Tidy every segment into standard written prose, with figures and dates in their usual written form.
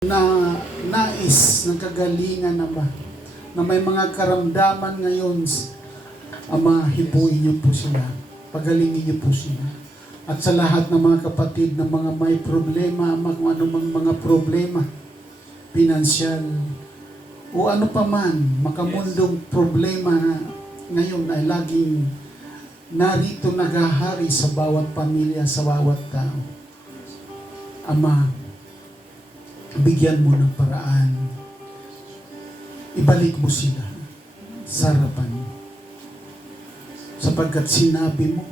na nais ng kagalingan, Ama, na may mga karamdaman ngayon, Ama, hipuin niyo po sila, pagalingin niyo po sila. At sa lahat ng mga kapatid na mga may problema, Ama, kung anumang mga problema, pinansyal, o ano pa man, makamundong problema na ngayon ay laging narito naghahari sa bawat pamilya, sa bawat tao. Ama, bigyan mo ng paraan. Ibalik mo sila sa harapan mo. Sapagkat sinabi mo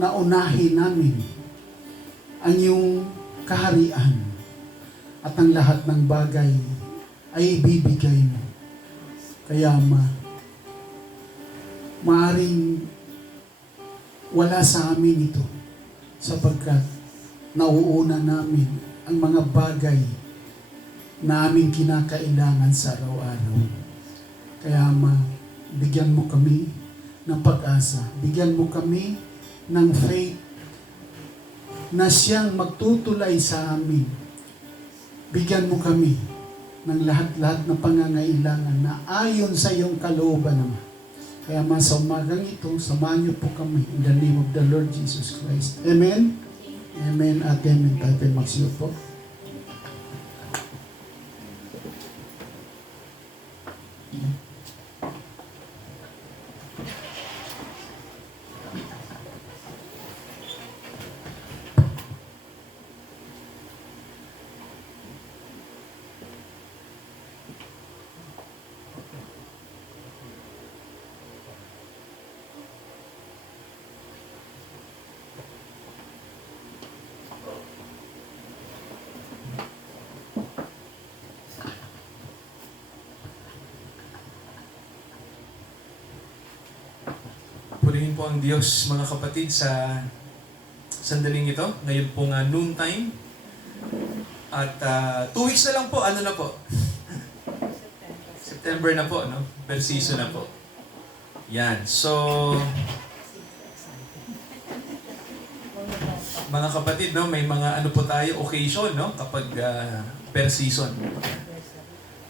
na unahin namin ang iyong kaharian at ang lahat ng bagay ay ibibigay mo. Kaya maaring wala sa amin ito sapagkat nauuna namin ang mga bagay na aming kinakailangan sa araw-araw. Kaya bigyan mo kami ng pag-asa. Bigyan mo kami ng faith na siyang magtutulay sa amin. Bigyan mo kami ng lahat-lahat na pangangailangan na ayon sa iyong kalooban, Ama. Kaya sa umagang ito, samahan niyo po kami in the name of the Lord Jesus Christ. Amen? Amen at amen. Tayo magsiyo po. Purihin po ang Diyos, mga kapatid, sa sandaling ito. Ngayon pong noontime. At 2 weeks na lang po, ano na po? September na po, no? Per season na po. Yan. So, mga kapatid, no? May mga ano po tayo, occasion, no? Kapag per season.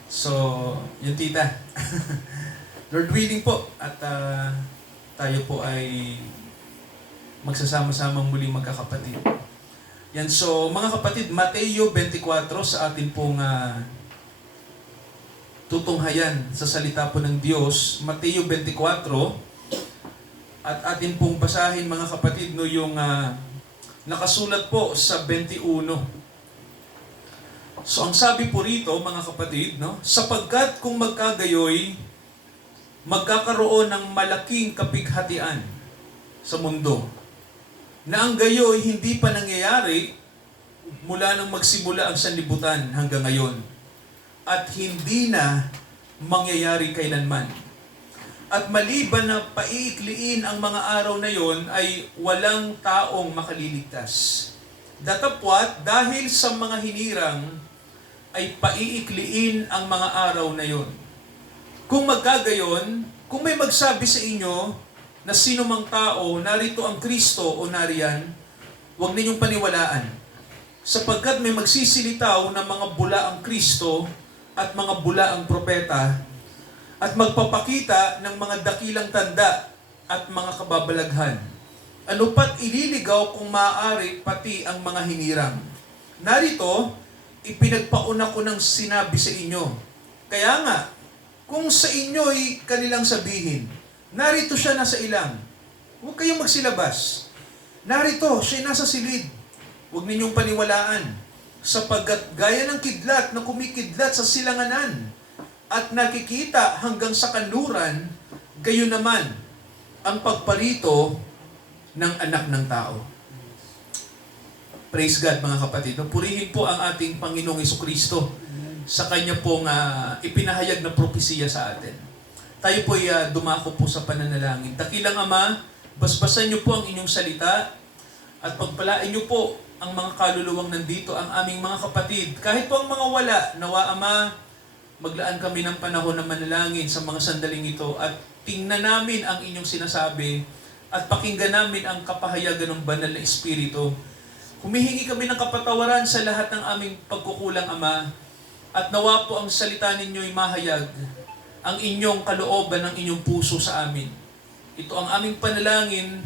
So, yun tita. Lord willing po. At tayo po ay magsasama-samang muling magkakapatid. Yan, so mga kapatid, Mateo 24 sa atin pong tutunghayan sa salita po ng Diyos. Mateo 24 at atin pong basahin, mga kapatid, no, yung nakasulat po sa 21. So ang sabi po rito, mga kapatid, no, sapagkat kung magkagayoy, magkakaroon ng malaking kapighatian sa mundo na ang gayoy hindi pa nangyayari mula nang magsimula ang sanlibutan hanggang ngayon at hindi na mangyayari kailanman. At maliban na paiikliin ang mga araw na yon ay walang taong makaliligtas. Datapwat dahil sa mga hinirang ay paiikliin ang mga araw na yon. Kung magkagayon, kung may magsabi sa inyo na sino mang tao, narito ang Kristo o nariyan, huwag ninyong paniwalaan. Sapagkat may magsisilitaw na mga bula ang Kristo at mga bula ang propeta at magpapakita ng mga dakilang tanda at mga kababalaghan. Ano pat ililigaw kung maaari pati ang mga hinirang. Narito, ipinagpauna ko ng sinabi sa inyo. Kaya nga, kung sa inyo'y kanilang sabihin, narito siya nasa ilang, huwag kayong magsilabas. Narito, siya nasa silid. Huwag ninyong paniwalaan, sapagkat gaya ng kidlat na kumikidlat sa silanganan at nakikita hanggang sa kanluran, gayon naman ang pagparito ng anak ng tao. Praise God, mga kapatid. Purihin po ang ating Panginoong Jesucristo sa kanya pong ipinahayag na propesiya sa atin. Tayo po ay dumako po sa pananalangin. Dakilang Ama, basbasan niyo po ang inyong salita at pagpalain niyo po ang mga kaluluwang nandito, ang aming mga kapatid. Kahit po ang mga wala, nawa Ama, maglaan kami ng panahon na manalangin sa mga sandaling ito at tingnan namin ang inyong sinasabi at pakinggan namin ang kapahayagan ng banal na Espiritu Humihingi kami ng kapatawaran sa lahat ng aming pagkukulang, Ama, at nawa po ang salita ninyo'y mahayag ang inyong kalooban ng inyong puso sa amin. Ito ang aming panalangin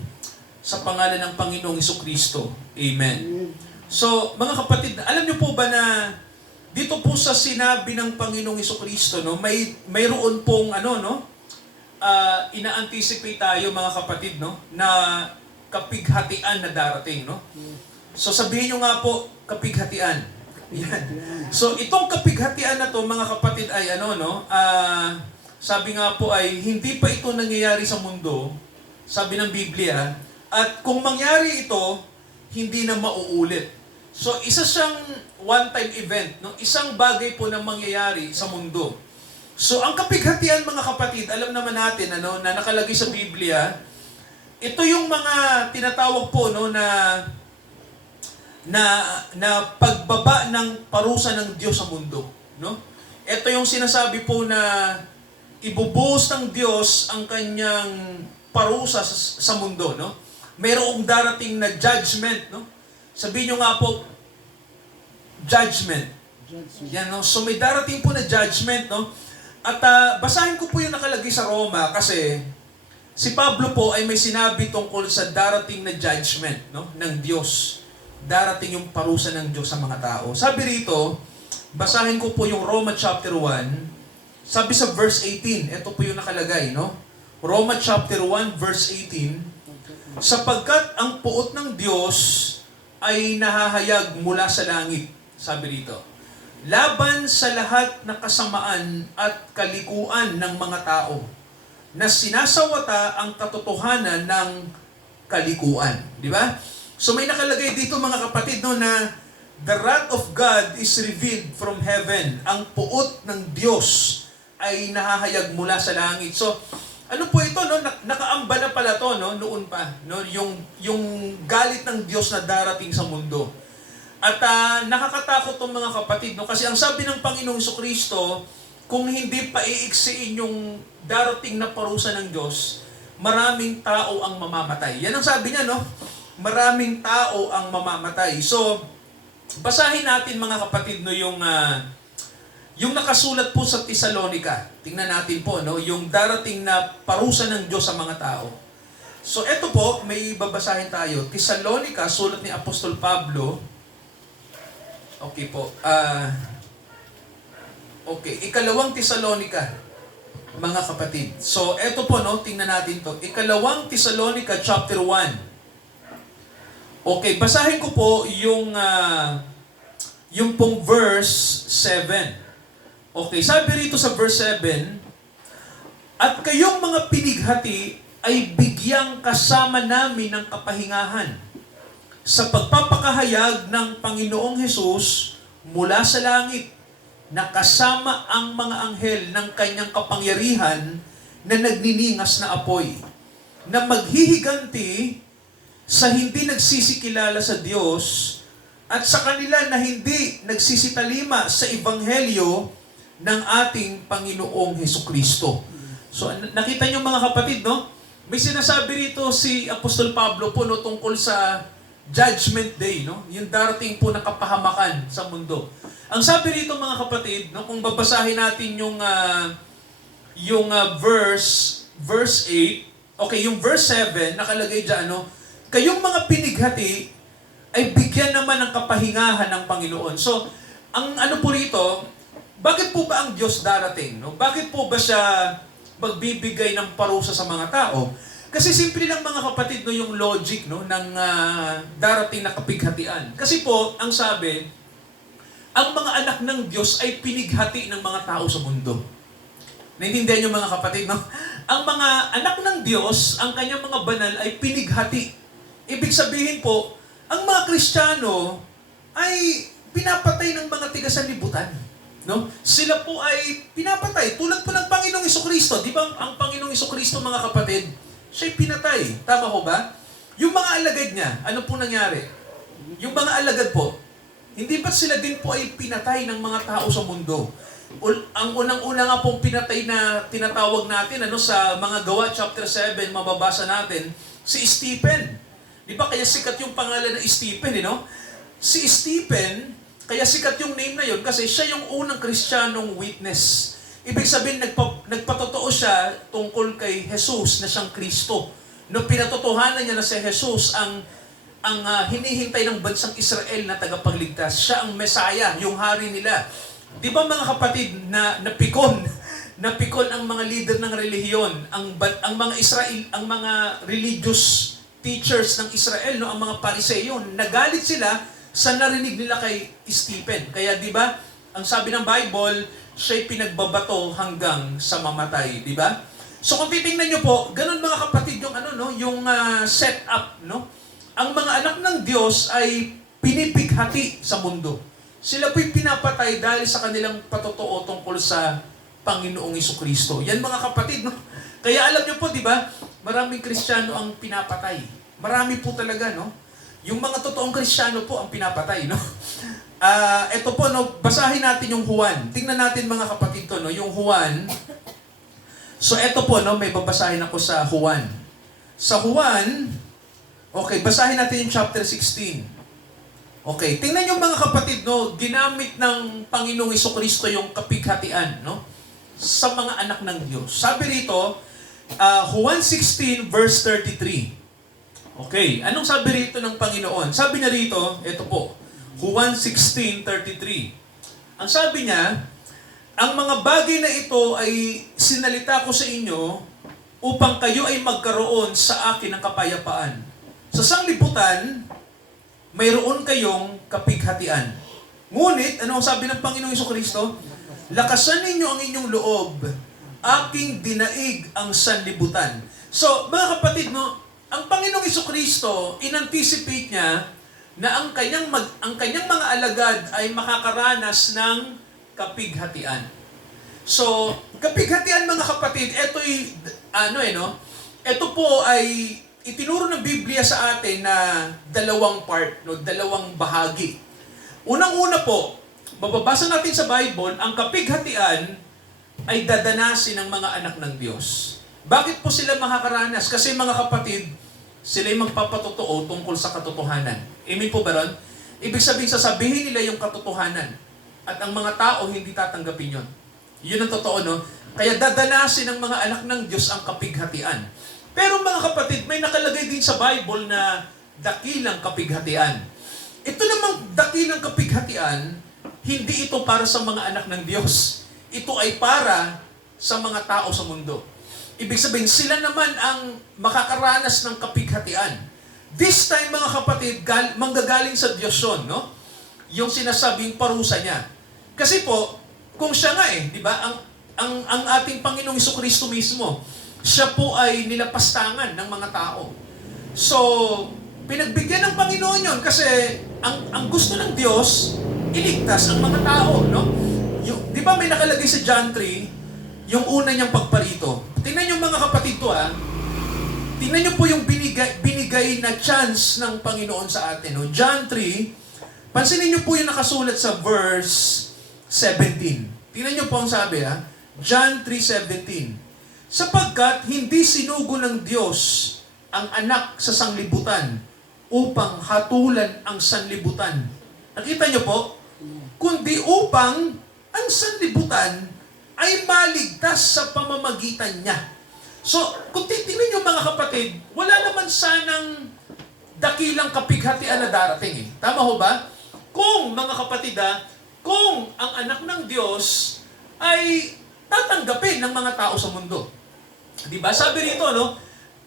sa pangalan ng Panginoong Hesukristo. Amen. So, mga kapatid, alam niyo po ba na dito po sa sinabi ng Panginoong Hesukristo, no, mayroon pong ina-anticipate tayo, mga kapatid, no, na kapighatian na darating, no? So sabihin nyo nga po, kapighatian. Yan. So itong kapighatian na to, mga kapatid, ay sabi nga po ay hindi pa ito nangyayari sa mundo, sabi ng Biblia, at kung mangyari ito, hindi na mauulit. So isa siyang one-time event, no? Isang bagay po na mangyayari sa mundo. So ang kapighatian, mga kapatid, alam naman natin na nakalagay sa Biblia, ito yung mga tinatawag po na pagbaba ng parusa ng Diyos sa mundo, no? Ito yung sinasabi po na ibubuhos ng Diyos ang kanyang parusa sa mundo, no? Mayroong darating na judgment, no? Sabihin nyo nga po, judgment. Yan, no? So may darating po na judgment, no? At basahin ko po yung nakalagay sa Roma kasi si Pablo po ay may sinabi tungkol sa darating na judgment, no, ng Diyos. Darating yung parusa ng Diyos sa mga tao. Sabi rito, basahin ko po yung Roma chapter 1, sabi sa verse 18, ito po yung nakalagay, no? Roma chapter 1 verse 18, sapagkat ang puot ng Diyos ay nahahayag mula sa langit, sabi rito, laban sa lahat ng kasamaan at kalikuan ng mga tao, na sinasawata ang katotohanan ng kalikuan. Di ba? So may nakalagay dito, mga kapatid, no, na the wrath of God is revealed from heaven. Ang puot ng Diyos ay nahahayag mula sa langit. So, ano po ito, no? Nakaamba na pala to, no? Noon pa, no? Yung galit ng Diyos na darating sa mundo. At nakakatakot tong mga kapatid, no? Kasi ang sabi ng Panginoong Hesukristo, kung hindi pa iiksiin yung darating na parusa ng Diyos, maraming tao ang mamamatay. Yan ang sabi niya, no? Maraming tao ang mamamatay. So, basahin natin, mga kapatid, no, yung nakasulat po sa Tesalonica. Tingnan natin po, no, yung darating na parusa ng Diyos sa mga tao. So, eto po, may babasahin tayo. Tesalonica, sulat ni Apostol Pablo. Okay po. Okay, ikalawang Tesalonica, mga kapatid. So, eto po, no, tingnan natin to. Ikalawang Tesalonica chapter 1. Okay, basahin ko po yung pong verse 7. Okay, sabi rito sa verse 7, at kayong mga pinighati ay bigyang kasama namin ng kapahingahan sa pagpapakahayag ng Panginoong Hesus mula sa langit, na kasama ang mga anghel ng kanyang kapangyarihan na nagniningas na apoy, na maghihiganti sa hindi nagsisikilala sa Diyos at sa kanila na hindi nagsisitalima sa Ebanghelyo ng ating Panginoong Hesukristo. So, nakita niyo, mga kapatid, no? May sinasabi rito si Apostol Pablo po, no, tungkol sa Judgment Day, no? Yung darating po na kapahamakan sa mundo. Ang sabi rito, mga kapatid, no, kung babasahin natin yung verse 8, okay, yung verse 7, nakalagay dyan, no? Kayong mga pinighati ay bigyan naman ng kapahingahan ng Panginoon. So, ang ano po rito, bakit po ba ang Diyos darating? No? Bakit po ba siya magbibigay ng parusa sa mga tao? Kasi simple lang, mga kapatid, no, yung logic, no, ng darating na kapighatian. Kasi po, ang sabi, ang mga anak ng Diyos ay pinighati ng mga tao sa mundo. Naintindihan niyo, mga kapatid, no? Ang mga anak ng Diyos, ang kanyang mga banal ay pinighati. Ibig sabihin po, ang mga Kristiyano ay pinapatay ng mga tiga-sanlibutan. No? Sila po ay pinapatay. Tulad po ng Panginoong Hesukristo. Di ba ang Panginoong Hesukristo, mga kapatid, siya'y pinatay. Tama ko ba? Yung mga alagad niya, ano po nangyari? Yung mga alagad po, hindi ba sila din po ay pinatay ng mga tao sa mundo? Ang unang-una nga pong pinatay na tinatawag natin sa mga Gawa chapter 7, mababasa natin, si Stephen. Di ba kaya sikat yung pangalan ng Stephen, no? si Stephen, kaya sikat yung name na yun kasi siya yung unang Kristiyanong witness. Ibig sabihin, nagpatotoo siya tungkol kay Jesus na siyang Kristo. No, pinatotohanan niya na si Jesus ang hinihintay ng bansang Israel na tagapagligtas. Siya ang Messiah, yung hari nila. Di ba mga kapatid na napikon ang mga leader ng relihiyon, ang mga Israel, ang mga religious teachers ng Israel, no, ang mga Pariseo, nagalit sila sa narinig nila kay Stephen. Kaya di ba, ang sabi ng Bible, siya'y pinagbabato hanggang sa mamatay, di ba? So kung titingnan niyo po, ganun mga kapatid yung yung setup, no? Ang mga anak ng Diyos ay pinipighati sa mundo. Sila po'y pinapatay dahil sa kanilang patotoo tungkol sa Panginoong Jesucristo. Yan mga kapatid, no? Kaya alam niyo po, di ba? Maraming Kristiyano ang pinapatay. Marami po talaga, no? Yung mga totoong Kristiyano po ang pinapatay, no? Ito po, no, basahin natin yung Juan. Tingnan natin mga kapatid to, no, yung Juan. So ito po, no, may babasahin ako sa Juan. Sa Juan, okay, basahin natin yung chapter 16. Okay, tingnan yung mga kapatid, no, ginamit ng Panginoong Jesucristo yung kapighatian, no, sa mga anak ng Diyos. Sabi rito, Juan 16 verse 33. Okay, anong sabi rito ng Panginoon? Sabi niya rito, ito po, Juan 16:33. Ang sabi niya, ang mga bagay na ito ay sinalita ko sa inyo upang kayo ay magkaroon sa akin ng kapayapaan. Sa sanglibutan, mayroon kayong kapighatian. Ngunit, ano ang sabi ng Panginoong Jesucristo? Lakasan ninyo ang inyong loob, aking dinaig ang sanlibutan. So, mga kapatid, no, ang Panginoong Jesucristo, in-anticipate niya na ang kanyang mga alagad ay makakaranas ng kapighatian. So, kapighatian mga kapatid, ito po ay itinuro ng Biblia sa atin na dalawang part, no, dalawang bahagi. Unang-una po, mababasa natin sa Bible, ang kapighatian ay dadanasin ng mga anak ng Diyos. Bakit po sila makakaranas? Kasi mga kapatid, sila'y magpapatotoo tungkol sa katotohanan. Amen po ba ron? Ibig sabihin, sasabihin nila yung katotohanan. At ang mga tao hindi tatanggapin yun. Yun ang totoo, no? Kaya dadanasin ng mga anak ng Diyos ang kapighatian. Pero mga kapatid, may nakalagay din sa Bible na dakilang kapighatian. Ito namang dakilang kapighatian, hindi ito para sa mga anak ng Diyos. Ito ay para sa mga tao sa mundo. Ibig sabihin, sila naman ang makakaranas ng kapighatian. This time, mga kapatid, manggagaling sa Diyos yun, no? Yung sinasabing parusa niya. Kasi po, kung siya nga di ba, ang ating Panginoong Jesucristo mismo, siya po ay nilapastangan ng mga tao. So, pinagbigyan ng Panginoon yun kasi ang gusto ng Diyos, iligtas ang mga tao, no? Di ba may nakalagay sa John 3, yung una niyang pagparito. Tingnan niyo mga kapatid to Tingnan niyo po yung binigay na chance ng Panginoon sa atin. No? John 3, pansinin niyo po yung nakasulat sa verse 17. Tingnan niyo po ang sabi John 3:17. Sapagkat hindi sinugo ng Diyos ang anak sa sanglibutan upang hatulan ang sanlibutan. Nakita niyo po? Kundi upang ang sanlibutan ay maligtas sa pamamagitan niya. So, kung titingnan niyo mga kapatid, wala naman sanang dakilang kapighatian na darating Tama ho ba? Kung, mga kapatid kung ang anak ng Diyos ay tatanggapin ng mga tao sa mundo. Di ba? Sabi rito, no?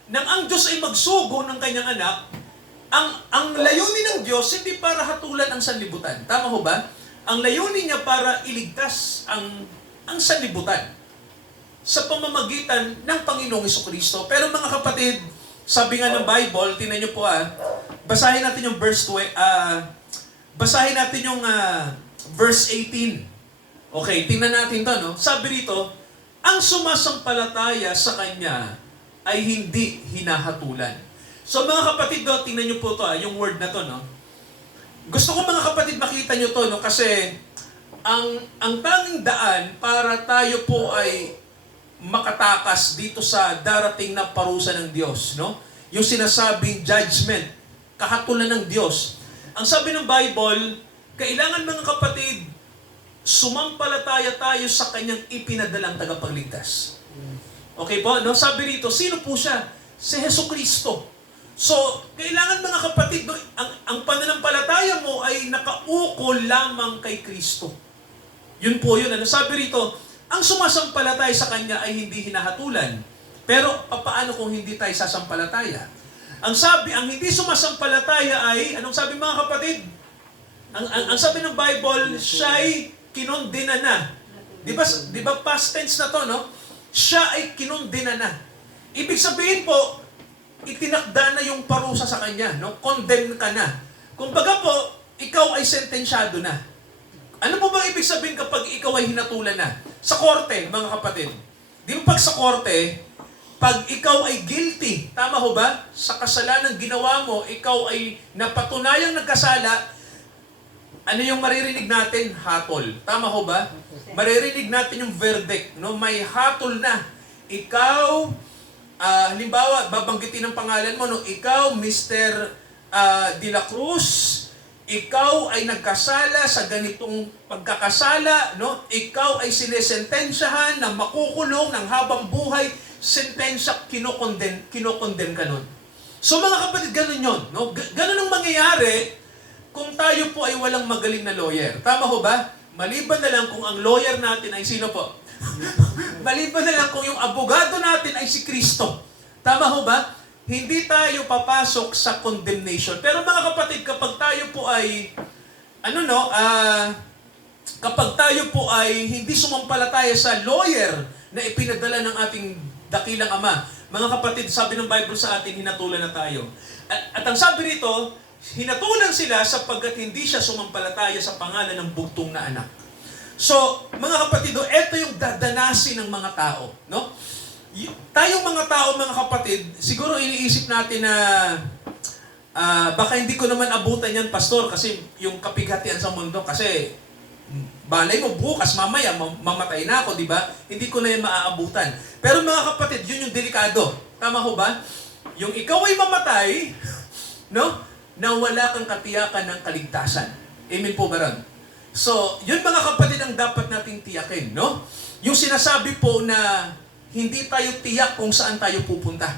Nang ang Diyos ay magsugo ng kanyang anak, ang layunin ng Diyos hindi para hatulan ang sanlibutan. Tama ho ba? Ang layunin niya para iligtas ang sanlibutan sa pamamagitan ng Panginoong Jesucristo. Pero mga kapatid, sabi nga ng Bible, tingnan niyo po basahin natin yung verse basahin natin yung verse 18. Okay, tingnan natin to, no? Sabi rito, ang sumasampalataya sa Kanya ay hindi hinahatulan. So mga kapatid, tingnan niyo po to, yung word na to, no? Gusto ko mga kapatid makita niyo to, no? Kasi ang tanging daan para tayo po ay makatakas dito sa darating na parusa ng Diyos, no? Yung sinasabing judgment, kahatulan ng Diyos. Ang sabi ng Bible, kailangan mga kapatid, sumampalataya tayo sa kanyang ipinadalang tagapagligtas. Okay po? No? Sabi rito, sino po siya? Si Jesucristo. So, kailangan mga kapatid, no, ang pananampalataya mo ay nakaukol lamang kay Kristo. Yun po yun. Ano? Sabi rito, ang sumasampalataya sa Kanya ay hindi hinahatulan. Pero, paano kung hindi tayo sasampalataya? Ang hindi sumasampalataya ay, anong sabi mga kapatid? Ang sabi ng Bible, siya'y kinondena na. Di ba past tense na to, no? Siya ay kinondena na. Ibig sabihin po, itinakda na yung parusa sa kanya, no? Condemn ka na. Kumbaga po, ikaw ay sentensyado na. Ano po bang ibig sabihin kapag ikaw ay hinatulan na? Sa korte, mga kapatid. Di ba pag sa korte, pag ikaw ay guilty, tama ho ba? Sa kasalanan ginawa mo, ikaw ay napatunayang nagkasala, ano yung maririnig natin? Hatol. Tama ho ba? Maririnig natin yung verdict, no? May hatol na. Ikaw, halimbawa, babanggitin ang pangalan mo, no? Ikaw, Mr. De La Cruz, ikaw ay nagkasala sa ganitong pagkakasala, no? Ikaw ay sinesentensyahan na makukulong ng habang buhay, sentensya, kinokondem ka nun. So mga kapatid, ganun yun, no? Ganun ang mangyayari kung tayo po ay walang magaling na lawyer. Tama ho ba? Maliban na lang kung ang lawyer natin ay sino po? Maliban na lang kung yung abogado natin ay si Kristo. Tama ho ba? Hindi tayo papasok sa condemnation. Pero mga kapatid, kapag tayo po ay, kapag tayo po ay hindi sumampalataya sa lawyer na ipinadala ng ating dakilang Ama, mga kapatid, sabi ng Bible sa atin, hinatulan na tayo. At ang sabi rito, hinatulan sila sapagkat hindi siya sumampalataya sa pangalan ng bugtong na anak. So, mga kapatid, ito yung dadanasin ng mga tao, no? Tayong mga tao, mga kapatid, siguro iniisip natin na baka hindi ko naman abutan yan, pastor, kasi yung kapighatian sa mundo, kasi balay mo bukas, mamaya, mamatay na ako, di ba? Hindi ko na yan maaabutan. Pero mga kapatid, yun yung delikado. Tama ho ba? Yung ikaw ay mamatay, no? Na wala kang katiyakan ng kaligtasan. Amen po ba ron? So, yun mga kapatid ang dapat nating tiyakin, no? Yung sinasabi po na hindi tayo tiyak kung saan tayo pupunta.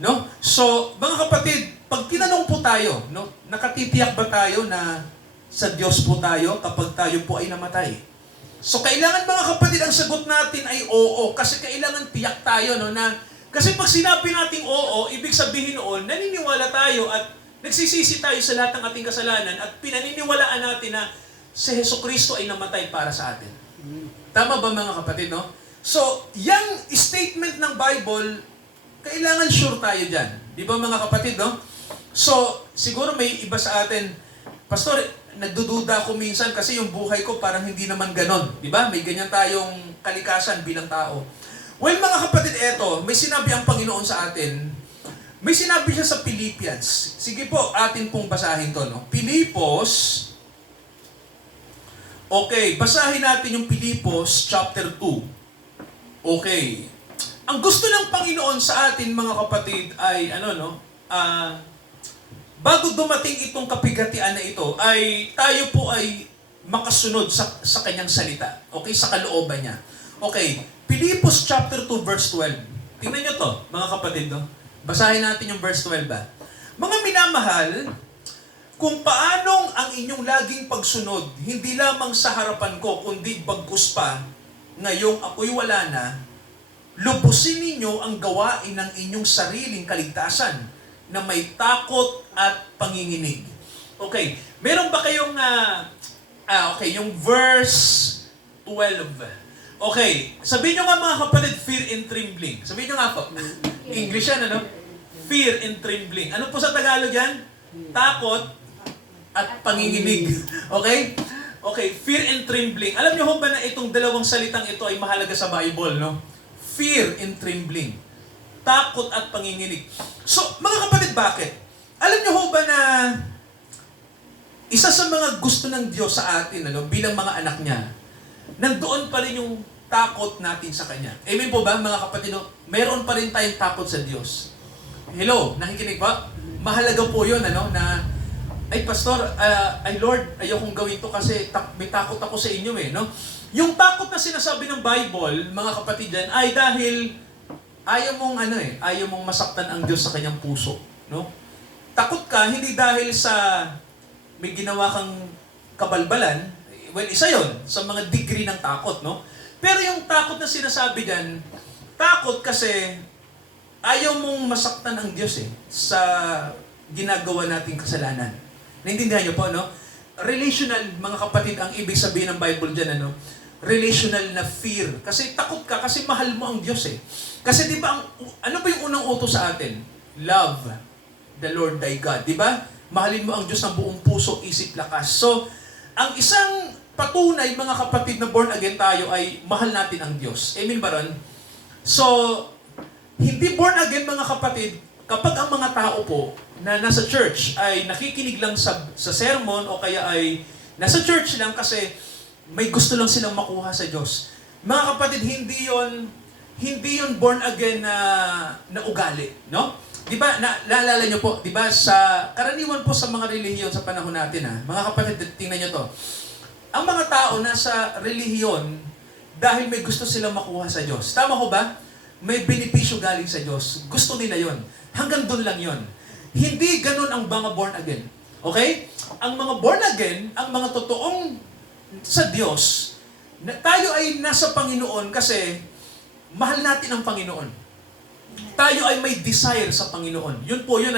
No? So, mga kapatid, pag tinanong po tayo, no, nakatitiyak ba tayo na sa Diyos po tayo kapag tayo po ay namatay? So, kailangan mga kapatid, ang sagot natin ay oo, kasi kailangan tiyak tayo, no, na kasi pag sinabi nating oo, ibig sabihin noon, naniniwala tayo at nagsisisi tayo sa lahat ng ating kasalanan at pinaniniwalaan natin na si Jesucristo ay namatay para sa atin. Tama ba mga kapatid, no? So, yung statement ng Bible, kailangan sure tayo dyan. Di ba mga kapatid, no? So, siguro may iba sa atin, Pastor, nagdududa ako minsan kasi yung buhay ko parang hindi naman ganon. Di ba? May ganyan tayong kalikasan bilang tao. Well, mga kapatid, eto, may sinabi ang Panginoon sa atin. May sinabi siya sa Philippians. Sige po, atin pong basahin to, no? Pilipos. Okay, basahin natin yung Pilipos chapter 2. Okay. Ang gusto ng Panginoon sa atin, mga kapatid, ay bago dumating itong kapighatian na ito, ay tayo po ay makasunod sa kanyang salita. Okay? Sa kalooban niya. Okay. Pilipos chapter 2 verse 12. Tingnan niyo to, mga kapatid, no? Basahin natin yung verse 12 ba. Mga minamahal, kung paanong ang inyong laging pagsunod, hindi lamang sa harapan ko, kundi bagkus pa, ngayong ako'y wala na, lubusin ninyo ang gawain ng inyong sariling kaligtasan na may takot at panginginig. Okay, meron ba kayong, yung verse 12. Okay, sabihin nyo nga mga kapatid, fear and trembling. Sabihin nyo nga po. English yan, ano? Fear and trembling. Ano po sa Tagalog yan? Takot at panginginig. Okay? Okay, fear and trembling. Alam niyo ho ba na itong dalawang salitang ito ay mahalaga sa Bible, no? Fear and trembling. Takot at panginginig. So, mga kapatid, bakit? Alam niyo ho ba na isa sa mga gusto ng Diyos sa atin, bilang mga anak niya, nandoon pa rin yung takot natin sa Kanya. Amen po ba, mga kapatid? Mayroon pa rin tayong takot sa Diyos. Hello, nakikinig ba? Mahalaga po yun, na ay pastor, ay Lord, ayokong gawin to kasi may takot ako sa inyo eh, no? Yung takot na sinasabi ng Bible, mga kapatid dyan, ay dahil ayaw mong ayaw mong masaktan ang Diyos sa kanyang puso, no? Takot ka hindi dahil sa may ginawa kang kabalbalan, well, isa yon sa mga degree ng takot, no? Pero yung takot na sinasabi dyan, takot kasi ayaw mong masaktan ang Diyos sa ginagawa nating kasalanan. Naintindihan niyo po, no? Relational, mga kapatid, ang ibig sabihin ng Bible dyan, relational na fear. Kasi takot ka, kasi mahal mo ang Diyos Kasi di ba, ano ba yung unang utos sa atin? Love the Lord thy God. Di ba? Mahalin mo ang Diyos ng buong puso, isip, lakas. So, ang isang patunay, mga kapatid, na born again tayo ay mahal natin ang Diyos. Amen ba ron? So, hindi born again, mga kapatid, kapag ang mga tao po na nasa church ay nakikinig lang sa sermon o kaya ay nasa church lang kasi may gusto lang silang makuha sa Diyos. Mga kapatid, hindi yon born again na ugali, no? 'Di ba? Naalala niyo po, 'di ba, sa karaniwan po sa mga relihiyon sa panahon natin mga kapatid, tingnan niyo to. Ang mga tao nasa relihiyon dahil may gusto silang makuha sa Diyos. Tama ko ba? May benepisyo galing sa Diyos. Gusto nila yon. Hanggang doon lang yon. Hindi ganun ang mga born again. Okay? Ang mga born again, ang mga totoong sa Diyos, tayo ay nasa Panginoon kasi mahal natin ang Panginoon. Tayo ay may desire sa Panginoon. Yun po yun,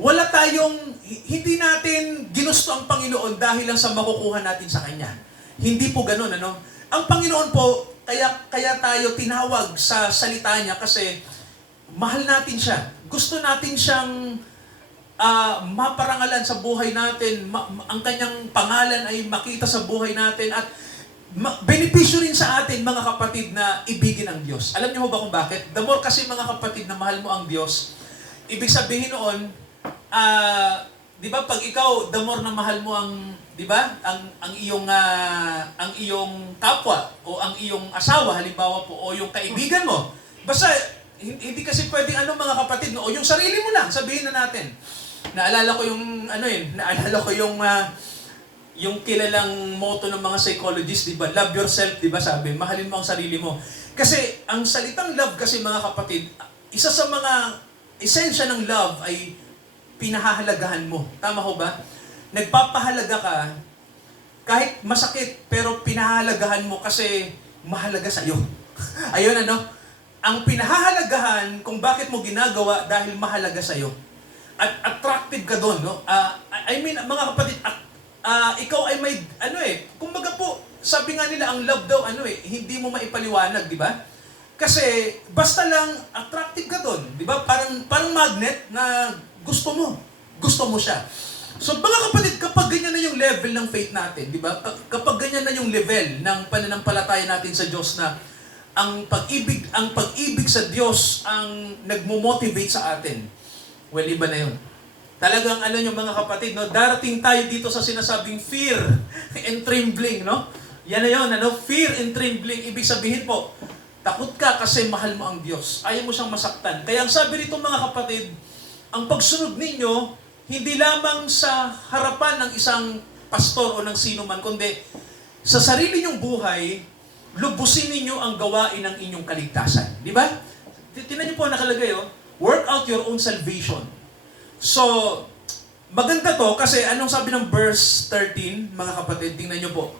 wala tayong, hindi natin ginusto ang Panginoon dahil lang sa makukuha natin sa Kanya. Hindi po ganun, Ang Panginoon po, kaya tayo tinawag sa salita niya kasi mahal natin siya. Gusto natin siyang maparangalan sa buhay natin, ang kanyang pangalan ay makita sa buhay natin at benepisyo rin sa atin, mga kapatid, na ibigin ang Diyos. Alam niyo ba kung bakit? The more kasi, mga kapatid, na mahal mo ang Diyos, ibig sabihin noon, di ba, pag ikaw, the more na mahal mo ang, di ba, ang iyong kapwa o ang iyong asawa, halimbawa po, o yung kaibigan mo, basta hindi kasi pwedeng mga kapatid, no? O yung sarili mo lang, sabihin na natin. Naalala ko yung kilalang motto ng mga psychologists, di ba? Love yourself, di ba? Sabi, mahalin mo ang sarili mo. Kasi ang salitang love kasi, mga kapatid, isa sa mga esensya ng love ay pinahahalagahan mo. Tama ho ba? Nagpapahalaga ka kahit masakit, pero pinahahalagahan mo kasi mahalaga sa'yo. Ayun, ang pinahahalagahan kung bakit mo ginagawa dahil mahalaga sa'yo. At attractive ka doon, no? Mga kapatid, ikaw ay may, kumbaga po, sabi nga nila, ang love daw, hindi mo maipaliwanag, di ba? Kasi, basta lang, attractive ka doon, di ba? Parang magnet na gusto mo siya. So, mga kapatid, kapag ganyan na yung level ng faith natin, di ba? Kapag ganyan na yung level ng pananampalataya natin sa Diyos na ang pag-ibig sa Diyos ang nagmo-motivate sa atin. Well, iba na yun. Talagang yung mga kapatid, no? Darating tayo dito sa sinasabing fear and trembling, no? Yan na yun, fear and trembling. Ibig sabihin po, takot ka kasi mahal mo ang Diyos. Ayaw mo siyang masaktan. Kaya ang sabi rito, mga kapatid, ang pagsunod ninyo, hindi lamang sa harapan ng isang pastor o ng sino man, kundi sa sarili nyong buhay, lubusin ninyo ang gawain ng inyong kaligtasan. Di ba? Tingnan niyo po nakalagay, work out your own salvation. So, maganda to kasi anong sabi ng verse 13, mga kapatid, tingnan niyo po.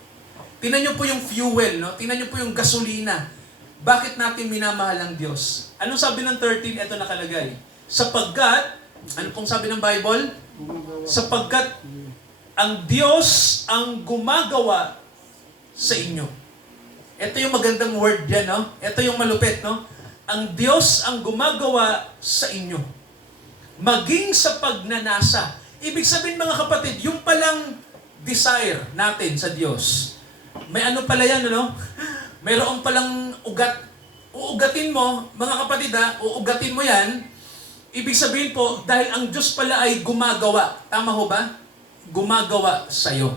Tingnan niyo po yung fuel, no? Tingnan niyo po yung gasolina. Bakit natin minamahal ang Diyos? Anong sabi ng 13? Ito nakalagay. Sapagkat, ano pong sabi ng Bible? Sapagkat ang Diyos ang gumagawa sa inyo. Ito yung magandang word yan, no? Ito yung malupit, no? Ang Diyos ang gumagawa sa inyo. Maging sa pagnanasa. Ibig sabihin, mga kapatid, yung palang desire natin sa Diyos. May pala yan, Mayroon palang ugat. Uugatin mo, mga kapatid, uugatin mo yan. Ibig sabihin po, dahil ang Diyos pala ay gumagawa. Tama ho ba? Gumagawa sa'yo.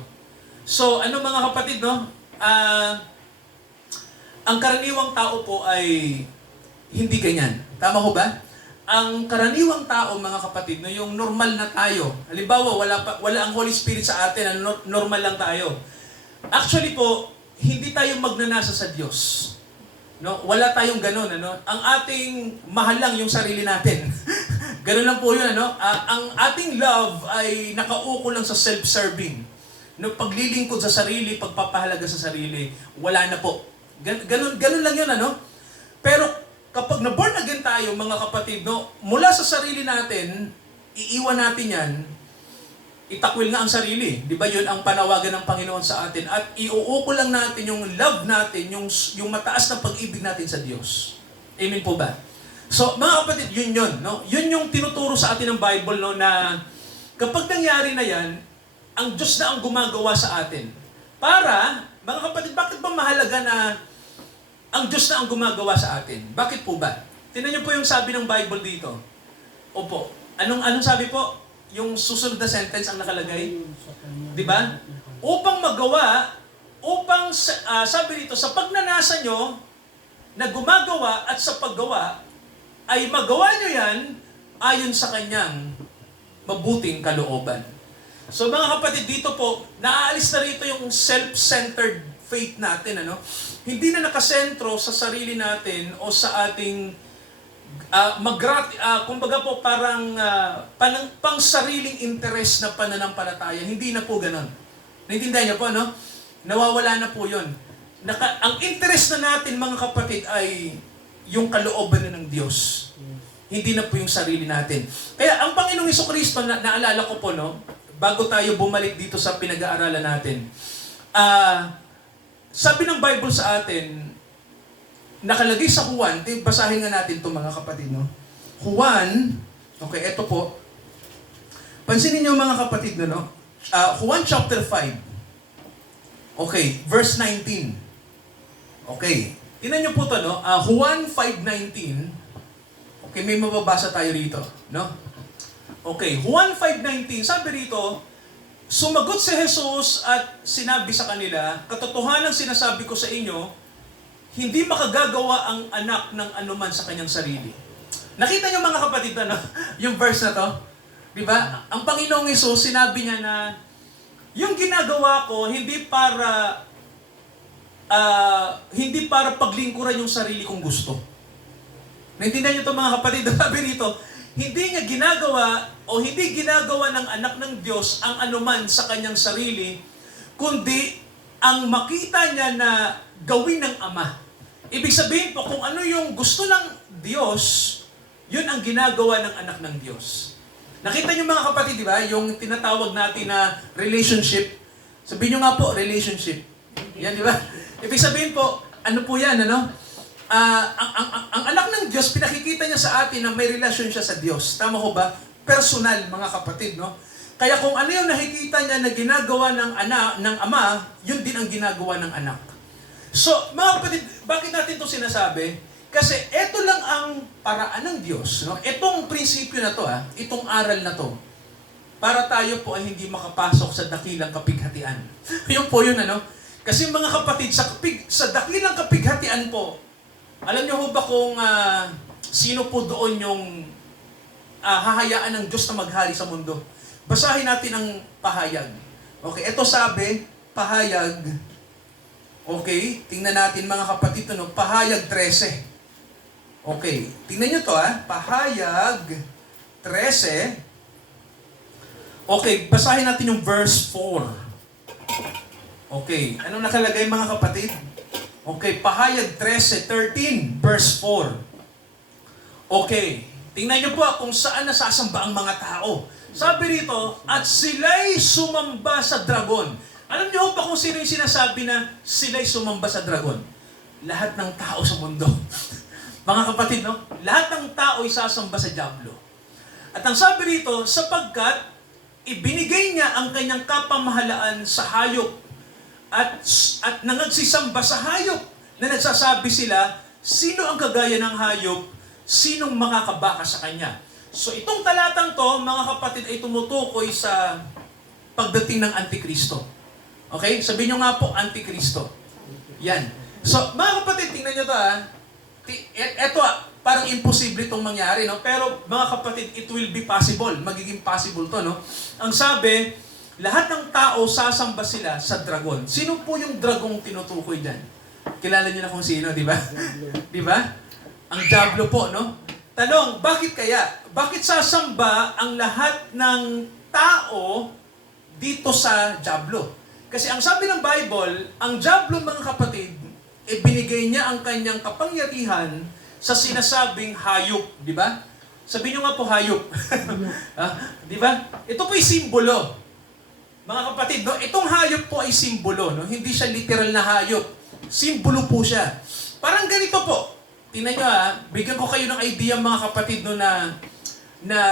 So, mga kapatid, ang karaniwang tao po ay hindi ganyan. Tama ho ba? ang karaniwang tao, mga kapatid, no, yung normal na tayo. Halimbawa, wala ang Holy Spirit sa atin, normal lang tayo. Actually po, hindi tayo magnanasa sa Diyos. No, wala tayong ganoon, ano? Ang ating mahal lang yung sarili natin. Ganoon lang po 'yun, ano? Ang ating love ay nakauukol lang sa self-serving. No, paglilingkod sa sarili, pagpapahalaga sa sarili, wala na po. Ganun lang 'yun, ano? Pero kapag na-born again tayo, mga kapatid, no, mula sa sarili natin, iiwan natin 'yan. Itakwil nga ang sarili. Di ba yun ang panawagan ng Panginoon sa atin? At iuukol lang natin yung love natin, yung mataas na pag-ibig natin sa Diyos. Amen po ba? So, mga kapatid, yun. No? Yun yung tinuturo sa atin ng Bible, no, na kapag nangyari na yan, ang Diyos na ang gumagawa sa atin. Para, mga kapatid, bakit ba mahalaga na ang Diyos na ang gumagawa sa atin? Bakit po ba? Tingnan niyo po yung sabi ng Bible dito. Opo. Anong sabi po? Yung susunod na sentence ang nakalagay. Di ba? Upang magawa, sabi dito, sa pagnanasa nyo na gumagawa at sa paggawa, ay magawa nyo yan ayon sa kanyang mabuting kalooban. So mga kapatid, dito po, naaalis na rito yung self-centered faith natin. Ano? Hindi na nakasentro sa sarili natin o sa ating kumbaga po parang pang sariling interest na pananampalataya. Hindi na po ganon. Naintindihan niyo po, no? Nawawala na po yun. Ang interest na natin, mga kapatid, ay yung kalooban na ng Diyos. Hindi na po yung sarili natin. Kaya ang Panginoong Hesukristo, naalala ko po, no? Bago tayo bumalik dito sa pinag-aaralan natin, sabi ng Bible sa atin, nakalagay sa Juan, basahin nga natin ito, mga kapatid, no? Juan, okay, ito po. Pansinin niyo, mga kapatid, no? Juan chapter 5. Okay, verse 19. Okay, tingnan niyo po ito, no? Juan 5:19. Okay, may mababasa tayo rito, no? Okay, Juan 5:19, sabi rito, sumagot si Jesus at sinabi sa kanila, katotohanan sinasabi ko sa inyo, hindi makagagawa ang anak ng anuman sa kanyang sarili. Nakita niyo, mga kapatid, ano? Yung verse na to? Di ba? Ang Panginoong Hesus, sinabi niya na, yung ginagawa ko, hindi para paglingkuran yung sarili kong gusto. Naintindihan niyo ito, mga kapatid? Sabi rito, hindi niya ginagawa o hindi ginagawa ng anak ng Diyos ang anuman sa kanyang sarili, kundi ang makita niya na gawin ng Ama. Ibig sabihin po, kung ano yung gusto ng Diyos, yun ang ginagawa ng anak ng Diyos. Nakita niyo, mga kapatid, di ba? Yung tinatawag natin na relationship. Sabihin niyo nga po, relationship. Yan, di ba? Ibig sabihin po, ano po yan, ano? Ang anak ng Diyos, pinakikita niya sa atin na may relasyon siya sa Diyos. Tama ko ba? Personal, mga kapatid, no? Kaya kung ano yung nakikita niya na ginagawa ng Ama, yun din ang ginagawa ng anak. So, mga kapatid, bakit natin ito sinasabi? Kasi ito lang ang paraan ng Diyos, no? Itong prinsipyo na to, itong aral na to, para tayo po ay hindi makapasok sa dakilang kapighatian. Yun po yun, ano? Kasi mga kapatid, sa dakilang kapighatian po, alam niyo ba kung sino po doon yung hahayaan ng Diyos na maghari sa mundo? Basahin natin ang pahayag. Okay, ito sabi, pahayag. Okay, tingnan natin, mga kapatid, no? Pahayag 13. Okay, tingnan nyo to, pahayag 13. Okay, basahin natin yung verse 4. Okay, ano nakalagay, mga kapatid? Okay, pahayag 13, verse 4. Okay, tingnan nyo po kung saan nasasamba ang mga tao. Sabi rito, at sila'y sumamba sa dragon. Alam niyo ba kung sino yung sinasabi na sila'y sumamba sa dragon? Lahat ng tao sa mundo. Mga kapatid, no? Lahat ng tao ay sasamba sa dyablo. At ang sabi rito, sapagkat ibinigay niya ang kanyang kapamahalaan sa hayop at nangagsisamba sa hayop na nagsasabi sila, sino ang kagaya ng hayop? Sinong makakabaka sa kanya? So itong talatang to, mga kapatid, ay tumutukoy sa pagdating ng Antikristo. Okay? Sabihin nyo nga po, Antikristo. Yan. So, mga kapatid, tingnan nyo to, Eto, parang imposible itong mangyari, no? Pero mga kapatid, it will be possible. Magiging possible to, no? Ang sabi, lahat ng tao sasamba sila sa dragon. Sino po yung dragong tinutukoy dyan? Kilala niyo na kung sino, di ba? Di ba? Ang diablo po, no? Tanong, bakit kaya? Bakit sasamba ang lahat ng tao dito sa diablo? Kasi ang sabi ng Bible, ang diablo, mga kapatid, binigay niya ang kanyang kapangyarihan sa sinasabing hayop, di ba? Sabihin niyo nga po hayop. Di ba? Ito po ay simbolo. Mga kapatid, no? Itong hayop po ay simbolo, no? Hindi siya literal na hayop. Simbolo po siya. Parang ganito po. Tingnan nyo bigyan ko kayo ng idea mga kapatid no, na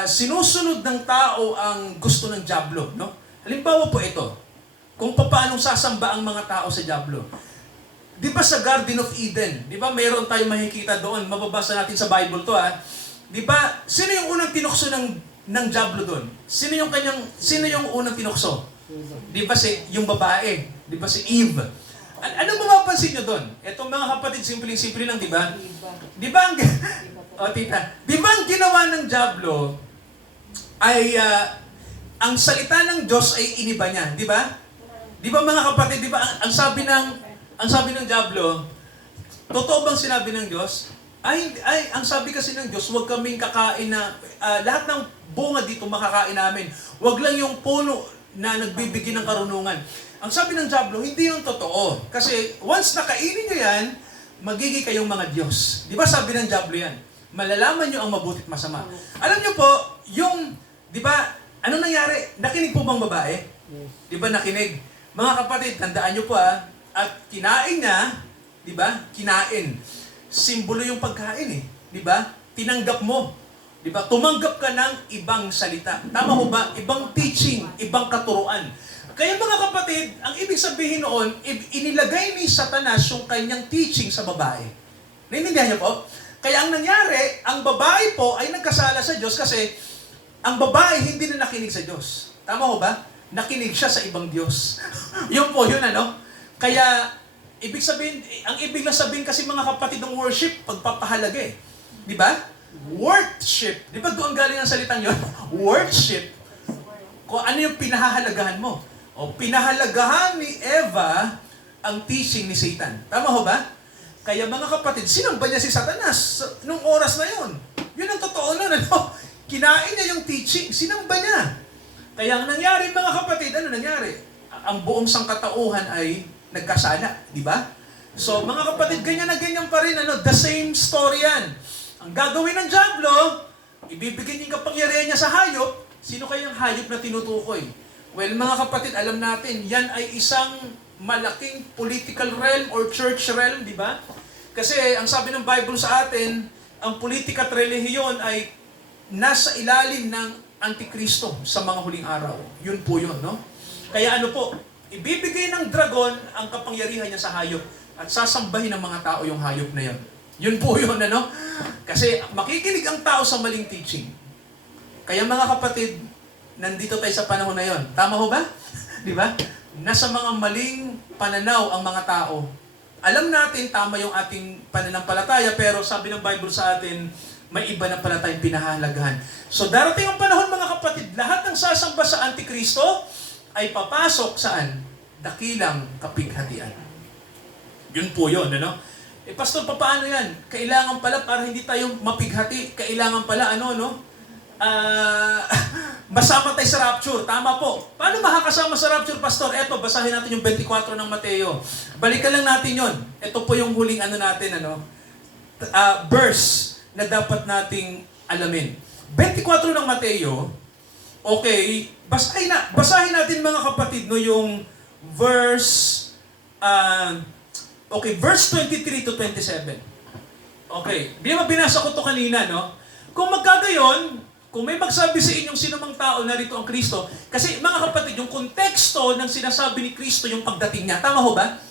sinusunod ng tao ang gusto ng diablo, no? Halimbawa po ito, kung paano sasamba ang mga tao sa diablo. Di ba sa Garden of Eden, di ba mayroon tayong makikita doon, mababasa natin sa Bible to Di ba, sino yung unang tinukso ng diablo doon? Sino yung unang tinukso? Di ba yung babae? Di ba si Eve? Ano mapapansin nyo doon? Etong mga kapatid, simple lang, di ba? Di ba di ba ang ginawa ng diablo ay ang salita ng Diyos ay iniba niya, di ba? Di ba mga kapatid, di ba ang sabi ng diablo, totoo bang sinabi ng Diyos? Ang sabi kasi ng Diyos, huwag kaming kakain na, lahat ng bunga dito makakain namin. Huwag lang yung puno na nagbibigay ng karunungan. Ang sabi ng diablo, hindi yung totoo. Kasi once nakainin nyo yan, magiging kayong mga Diyos. Di ba sabi ng diablo yan? Malalaman nyo ang mabuti at masama. Alam nyo po, di ba, ano nangyari? Nakinig po bang babae? Di ba nakinig? Mga kapatid, tandaan nyo po at kinain niya, di ba? Kinain. Simbolo yung pagkain di ba? Tinanggap mo. Di ba? Tumanggap ka ng ibang salita. Tama ho ba? Ibang teaching, ibang katuruan. Kaya mga kapatid, ang ibig sabihin noon, inilagay ni Satanas yung kanyang teaching sa babae. Naintindihan niyo po? Kaya ang nangyari, ang babae po ay nagkasala sa Diyos kasi ang babae hindi na nakinig sa Diyos. Tama ho ba? Nakinig siya sa ibang Diyos. Yun po, yun Kaya, ang ibig lang sabihin kasi mga kapatid ng worship, pagpapahalaga Di ba? Worship. Di ba doon galing ang salitang yun? Worship. Kung ano yung pinahahalagahan mo. O pinahalagahan ni Eva ang teaching ni Satan. Tama ho ba? Kaya mga kapatid, sinamba niya si Satanas nung oras na yun. Yun ang totoo nun. Kinain niya yung teaching. Sinamba niya. Kaya ang nangyari mga kapatid, ano nangyari? Ang buong sangkatauhan ay nagkasala. Di ba? So mga kapatid, ganyan na ganyan pa rin. The same story yan. Ang gagawin ng diablo, ibibigay niya yung kapangyarihan niya sa hayop. Sino kayang hayop na tinutukoy? Well, mga kapatid, alam natin, yan ay isang malaking political realm or church realm, di ba? Kasi ang sabi ng Bible sa atin, ang politika at relihiyon ay nasa ilalim ng Antikristo sa mga huling araw. Yun po yun, no? Kaya ano po, ibibigay ng dragon ang kapangyarihan niya sa hayop at sasambahin ng mga tao yung hayop na yun. Yun po yun, Kasi makikinig ang tao sa maling teaching. Kaya mga kapatid, nandito tayo sa panahon na yon. Tama ho ba? Di ba? Nasa mga maling pananaw ang mga tao. Alam natin, tama yung ating pananampalataya, pero sabi ng Bible sa atin, may iba na pala tayong pinahahalagahan. So darating ang panahon mga kapatid, lahat ng sasamba sa Antikristo ay papasok saan? Dakilang kapighatian. Yun po yun, Pastor, paano yan? Kailangan pala para hindi tayo mapighati, kailangan pala masama tayo sa rapture. Tama po. Paano makakasama sa rapture, Pastor? Eto, basahin natin yung 24 ng Mateo. Balikan lang natin yon. Ito po yung huling natin, verse na dapat nating alamin. 24 ng Mateo, okay, basahin natin mga kapatid, yung verse, verse 23 to 27. Okay, di ba binasa ko to kanina, Kung magkagayon, kung may magsabi sa inyong sinumang tao na rito ang Kristo, kasi mga kapatid, yung konteksto ng sinasabi ni Kristo yung pagdating niya, tama ho ba?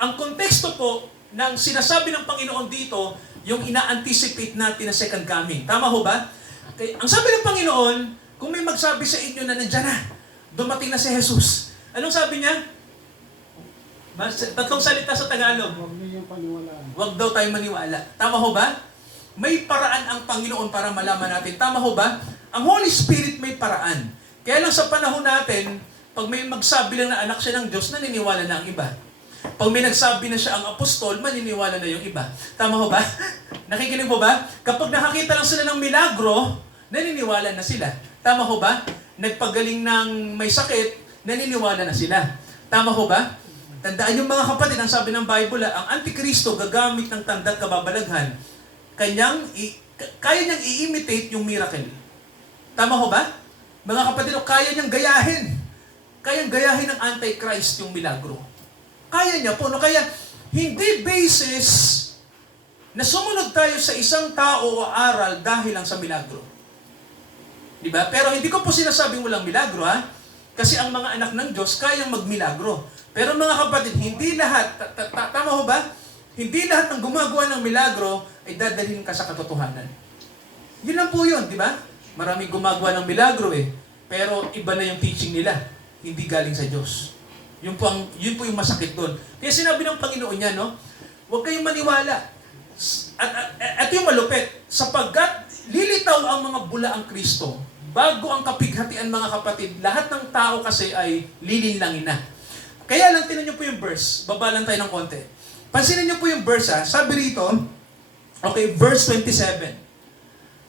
Ang konteksto po ng sinasabi ng Panginoon dito, yung ina-anticipate natin na second coming. Tama ho ba? Okay. Ang sabi ng Panginoon, kung may magsabi sa inyo na nandiyan na, dumating na si Jesus. Anong sabi niya? Tatlong salita sa Tagalog. Huwag niyong paniwalaan. Huwag daw tayo maniwala. Tama ho ba? May paraan ang Panginoon para malaman natin. Tama ho ba? Ang Holy Spirit may paraan. Kaya lang sa panahon natin, pag may magsabi lang na anak siya ng Diyos, naniniwala na ang iba. Pag may nagsabi na siya ang apostol, maniniwala na yung iba. Tama ho ba? Nakikinig mo ba? Kapag nakakita lang sila ng milagro, naniniwala na sila. Tama ho ba? Nagpagaling ng may sakit, naniniwala na sila. Tama ho ba? Tandaan yung mga kapatid, ang sabi ng Bible, ang Antikristo gagamit ng tanda at kababalaghan, kaya niyang i-imitate yung miracle. Tama ho ba? Mga kapatid, kaya niyang gayahin. Kayang gayahin ng Antichrist yung milagro. Kaya niya po. No? Kaya, hindi basis na sumunod tayo sa isang tao o aral dahil lang sa milagro. Diba? Pero hindi ko po sinasabing walang milagro, ha? Kasi ang mga anak ng Diyos kayang magmilagro. Pero mga kapatid, hindi lahat, tama ho ba? Hindi lahat ng gumagawa ng milagro ay dadalhin ka sa katotohanan. Yun lang po yun, di ba? Maraming gumagawa ng milagro pero iba na yung teaching nila. Hindi galing sa Diyos. Yun po yung masakit doon. Kaya sinabi ng Panginoon niya, no? Huwag kayong maniwala. At yung malupit, sapagkat lilitaw ang mga bulaang Kristo, bago ang kapighatian mga kapatid, lahat ng tao kasi ay lilinlangin na. Kaya lang, tinan niyo po yung verse. Baba lang tayo ng konti. Pansinin niyo po yung verse, ha? Sabi rito, okay, verse 27.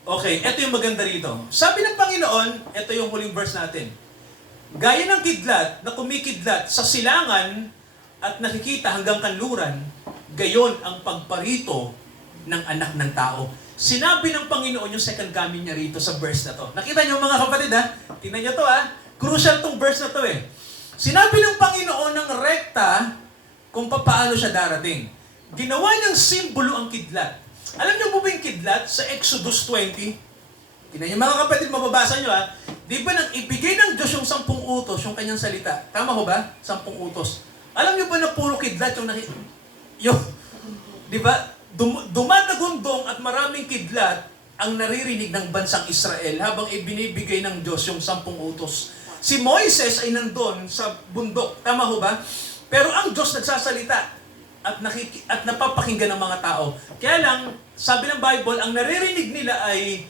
Okay, ito yung maganda rito. Sabi ng Panginoon, ito yung huling verse natin. Gaya ng kidlat na kumikidlat sa silangan at nakikita hanggang kanluran, gayon ang pagparito ng anak ng tao. Sinabi ng Panginoon yung second coming niya rito sa verse na to. Nakita niyo mga kapatid, ha? Tingnan niyo to, ha? Crucial tong verse na to, Sinabi ng Panginoon ng rekta kung paano siya darating. Ginawa niyang simbolo ang kidlat. Alam niyo po ba yung kidlat sa Exodus 20? Tingnan niyo mga kapatid, mababasa niyo, ha? Di ba nang ibigay ng Diyos yung 10 utos, yung kanyang salita? Tama ho ba? 10 utos. Alam niyo ba na puro kidlat yung di ba? Dumadagundong at maraming kidlat ang naririnig ng bansang Israel habang ibinibigay ng Diyos yung 10 utos. Si Moises ay nandun sa bundok. Tama ho ba? Pero ang Diyos nagsasalita at napapakinggan ng mga tao. Kaya lang, sabi ng Bible, ang naririnig nila ay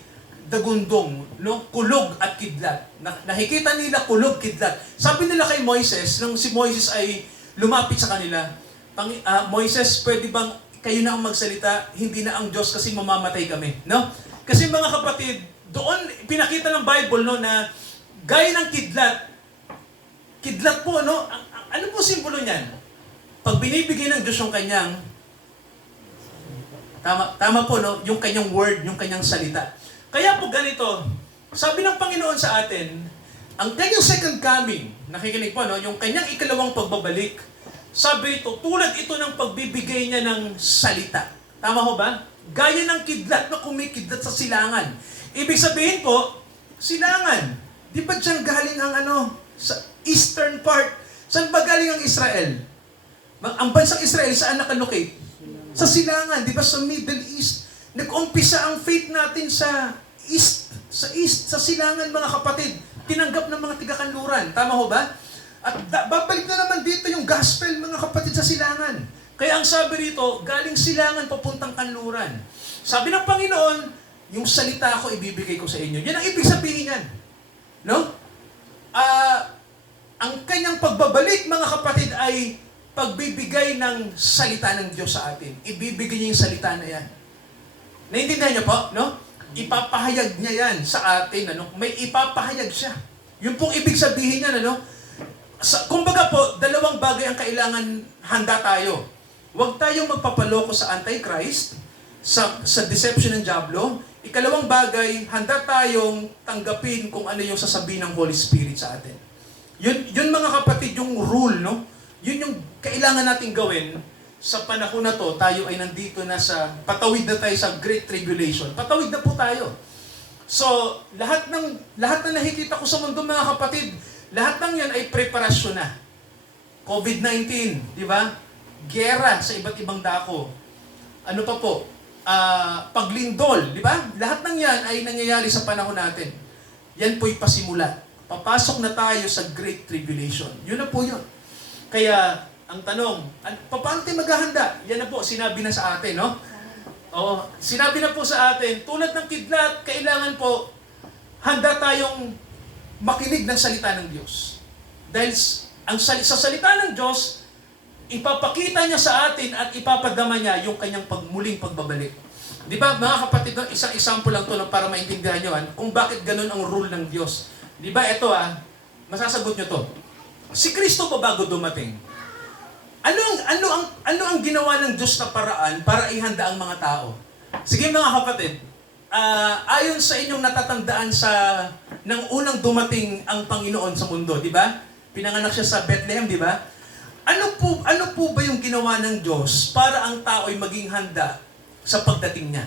dagundong, no? Kulog at kidlat. Nakikita nila kulog, kidlat. Sabi nila kay Moises, nung si Moises ay lumapit sa kanila, Moises, pwede bang kayo na ang magsalita, hindi na ang Diyos kasi mamamatay kami, no? Kasi mga kapatid, doon pinakita ng Bible, no, na gaya ng kidlat po, no? Ano po simbolo niyan? Pag binibigay ng Diyos yung kanyang, tama po, no? Yung kanyang word, yung kanyang salita. Kaya po ganito, sabi ng Panginoon sa atin, ang kanyang second coming, nakikinig po, no? Yung kanyang ikalawang pagbabalik, sabi ito, tulad ito ng pagbibigay niya ng salita. Tama ho ba? Gaya ng kidlat na kumikidlat sa silangan. Ibig sabihin po, silangan. Di ba dyan galing ang sa eastern part? Saan ba galing ang Israel? Ang bansang Israel, saan nakalocate? Sa silangan, di ba sa Middle East? Nag-umpisa ang faith natin sa east, sa silangan mga kapatid. Tinanggap ng mga tiga-kanluran. Tama ho ba? At babalik na naman dito yung gospel, mga kapatid, sa silangan. Kaya ang sabi rito, galing silangan papuntang kanluran. Sabi ng Panginoon, yung salita ko ibibigay ko sa inyo. Yan ang ibig sabihin yan. No? Ang kanyang pagbabalik, mga kapatid, ay pagbibigay ng salita ng Diyos sa atin. Ibibigay niya yung salita na yan. Naintindihan niyo po? No? Ipapahayag niya yan sa atin. May ipapahayag siya. Yung pong ibig sabihin niya, kumbaga po, dalawang bagay ang kailangan handa tayo. Huwag tayong magpapaloko sa Antichrist, sa deception ng Diablo. Ikalawang bagay, handa tayong tanggapin kung ano yung sasabihin ng Holy Spirit sa atin. Yun mga kapatid, yung rule, no? Yun yung kailangan nating gawin sa panahon na to. Tayo ay nandito na patawid na tayo sa Great Tribulation. Patawid na po tayo. So, lahat ng nakikita ko sa mundo, mga kapatid, lahat ng yan ay preparasyon na. COVID-19, di ba? Gera sa iba't ibang dako. Ano pa po? Paglindol, di ba? Lahat ng yan ay nangyayari sa panahon natin. Yan po'y pasimula. Papasok na tayo sa Great Tribulation. Yun na po yun. Kaya, ang tanong, paano tayo maghahanda? Yan na po, sinabi na sa atin, no? Oo, sinabi na po sa atin, tulad ng kidlat, kailangan po handa tayong makinig ng salita ng Diyos. Dahil sa salita ng Diyos, ipapakita niya sa atin at ipapadama niya yung kanyang muling pagbabalik. Di ba, mga kapatid, no, isang example lang to para maintindihan nyo kung bakit ganun ang rule ng Diyos. Di ba, ito masasagot nyo to. Si Kristo pa bago dumating, ano ang ginawa ng Diyos na paraan para ihanda ang mga tao? Sige mga kapatid, ayon sa inyong natatandaan nang unang dumating ang Panginoon sa mundo, di ba? Pinanganak siya sa Bethlehem, di ba? Ano po ba yung ginawa ng Diyos para ang tao ay maging handa sa pagdating niya?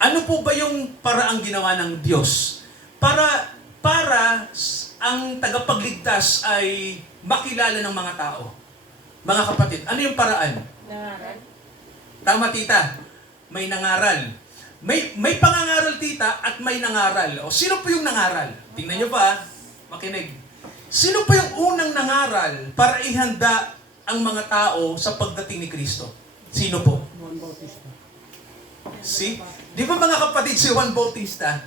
Ano po ba yung paraang ginawa ng Diyos para ang tagapagligtas ay makilala ng mga tao? Mga kapatid, ano yung paraan? Nangaral. Tama, tita. May nangaral. May pangangaral, tita, at may nangaral. O, sino po yung nangaral? Tingnan nyo pa, makinig. Sino po yung unang nangaral para ihanda ang mga tao sa pagdating ni Kristo? Sino po? Juan Bautista. Si? Di ba mga kapatid, si Juan Bautista,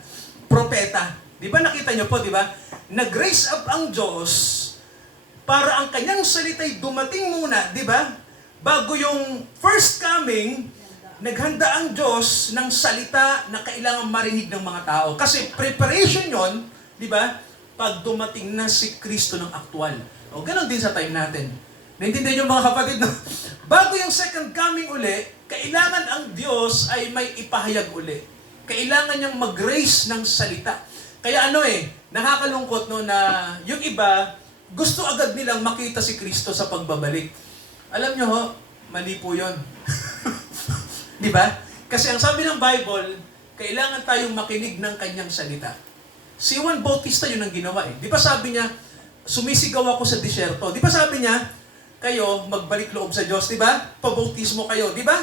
propeta. Di ba nakita nyo po, di ba? Nag-raise up ang Diyos para ang kanyang salita'y dumating muna, di ba? Bago yung first coming, naghanda ang Diyos ng salita na kailangan marinig ng mga tao. Kasi preparation yon, di ba? Pag dumating na si Kristo ng aktual. O ganon din sa time natin. Naintindihan niyo mga kapatid, no? Bago yung second coming uli, kailangan ang Diyos ay may ipahayag uli. Kailangan niyang mag-raise ng salita. Kaya nakakalungkot no na yung iba, gusto agad nilang makita si Kristo sa pagbabalik. Alam nyo mali po yun. Di ba? Kasi ang sabi ng Bible, kailangan tayong makinig ng kanyang salita. Si Juan Bautista yun ang ginawa Di ba sabi niya, sumisigaw ako sa disyerto. Di ba sabi niya, kayo magbalik loob sa Diyos, di ba? Pabautismo kayo, di ba?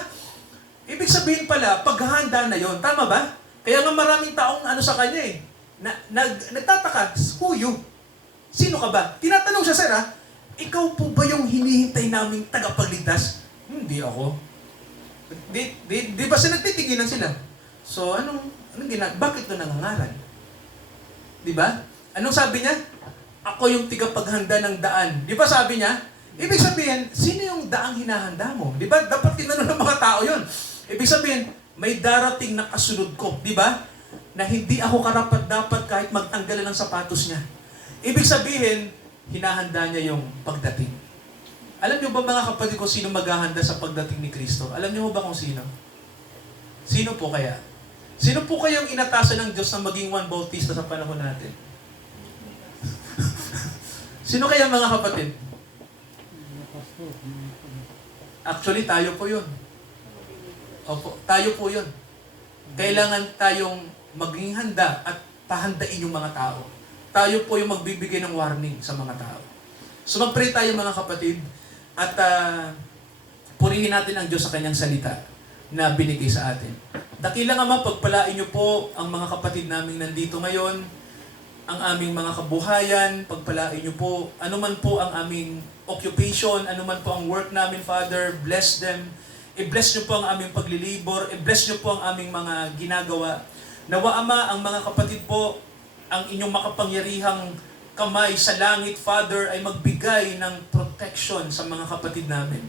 Ibig sabihin pala, paghahanda na yon, tama ba? Kaya nga maraming taong sa kanya nagtataka, who you? Sino ka ba? Tinatanong siya, sir ikaw po ba yung hinihintay naming tagapagligtas? Hindi ako. Di ba sila nagtitigilan sila? So, anong bakit ito nangangaral? Di ba? Anong sabi niya? Ako yung tigapaghanda ng daan. Di ba sabi niya? Ibig sabihin, sino yung daang hinahanda mo? Di ba? Dapat tinanong ng mga tao yun. Ibig sabihin, may darating na kasunod ko. Di ba? Na hindi ako karapat-dapat kahit magtanggalan ng sapatos niya. Ibig sabihin, hinahanda niya yung pagdating. Alam niyo ba mga kapatid kung sino maghahanda sa pagdating ni Kristo? Alam niyo ba kung sino? Sino po kaya? Sino po kaya yung inatasan ng Diyos na maging Juan Bautista sa panahon natin? Sino kaya mga kapatid? Actually, tayo po yun. Opo, tayo po yun. Kailangan tayong maging handa at pahandain yung mga tao. Tayo po yung magbibigay ng warning sa mga tao. So mag-pray tayo mga kapatid at purihin natin ang Diyos sa kanyang salita na binigay sa atin. Dakilang Ama, pagpalain niyo po ang mga kapatid namin nandito ngayon, ang aming mga kabuhayan, pagpalain niyo po, anuman po ang aming occupation, anuman po ang work namin, Father, bless them. I-bless niyo po ang aming paglilibor, i-bless niyo po ang aming mga ginagawa. Nawa Ama, ang mga kapatid po, ang inyong makapangyarihang kamay sa langit, Father, ay magbigay ng protection sa mga kapatid namin.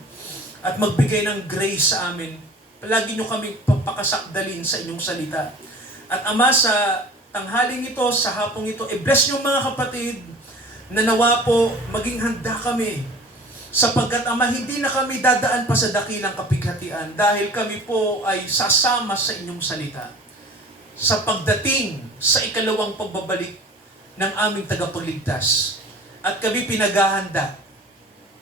At magbigay ng grace sa amin. Palagi nyo kami papakasakdalin sa inyong salita. At Ama, sa tanghaling ito, sa hapong ito, i-bless nyo mga kapatid na nawa po maging handa kami. Sapagkat Ama, hindi na kami dadaan pa sa dakilang kapighatian dahil kami po ay sasama sa inyong salita. Sa pagdating sa ikalawang pagbabalik ng aming tagapagligtas. At kami pinaghahanda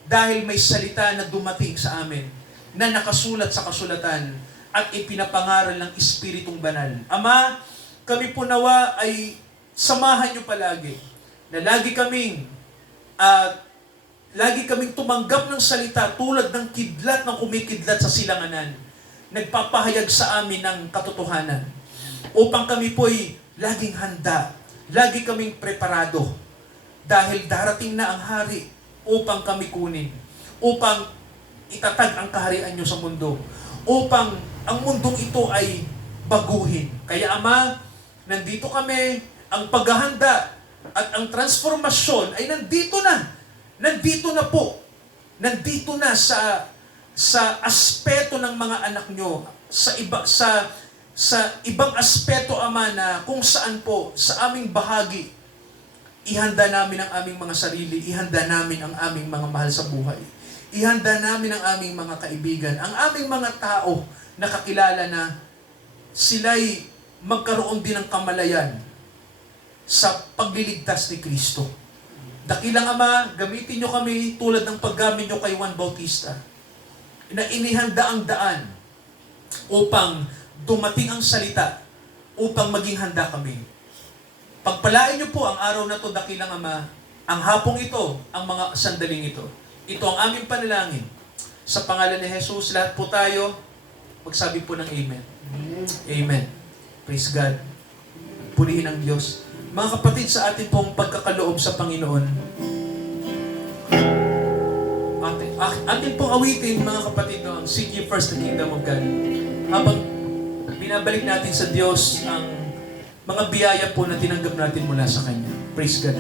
dahil may salita na dumating sa amin na nakasulat sa kasulatan at ipinapangaral ng Espiritong Banal. Ama, kami po nawa ay samahan niyo palagi na lagi kaming tumanggap ng salita tulad ng kidlat ng kumikidlat sa silanganan. Nagpapahayag sa amin ng katotohanan. Upang kami po'y laging handa, lagi kaming preparado. Dahil darating na ang hari upang kami kunin, upang itatag ang kaharian nyo sa mundo, upang ang mundong ito ay baguhin. Kaya Ama, nandito kami, ang paghahanda at ang transformasyon ay nandito na. Nandito na po. Nandito na sa aspeto ng mga anak nyo, sa ibang aspeto, Ama, na kung saan po sa aming bahagi, ihanda namin ang aming mga sarili, ihanda namin ang aming mga mahal sa buhay. Ihanda namin ang aming mga kaibigan, ang aming mga tao na kakilala na sila'y magkaroon din ng kamalayan sa pagliligtas ni Kristo. Dakilang Ama, gamitin nyo kami tulad ng paggamit nyo kay Juan Bautista, na inihanda ang daan upang dumating ang salita, upang maging handa kami. Pagpalain niyo po ang araw na ito, dakilang Ama, ang hapong ito, ang mga sandaling ito. Ito ang aming panalangin. Sa pangalan ni Jesus, lahat po tayo, magsabi po ng Amen. Amen. Praise God. Purihin ang Diyos. Mga kapatid, sa ating pong pagkakaloob sa Panginoon, atin pong awitin, mga kapatid, no, ang Seek Ye First the Kingdom of God. Habang binabalik natin sa Diyos ang mga biyaya po na tinanggap natin mula sa Kanya. Praise God.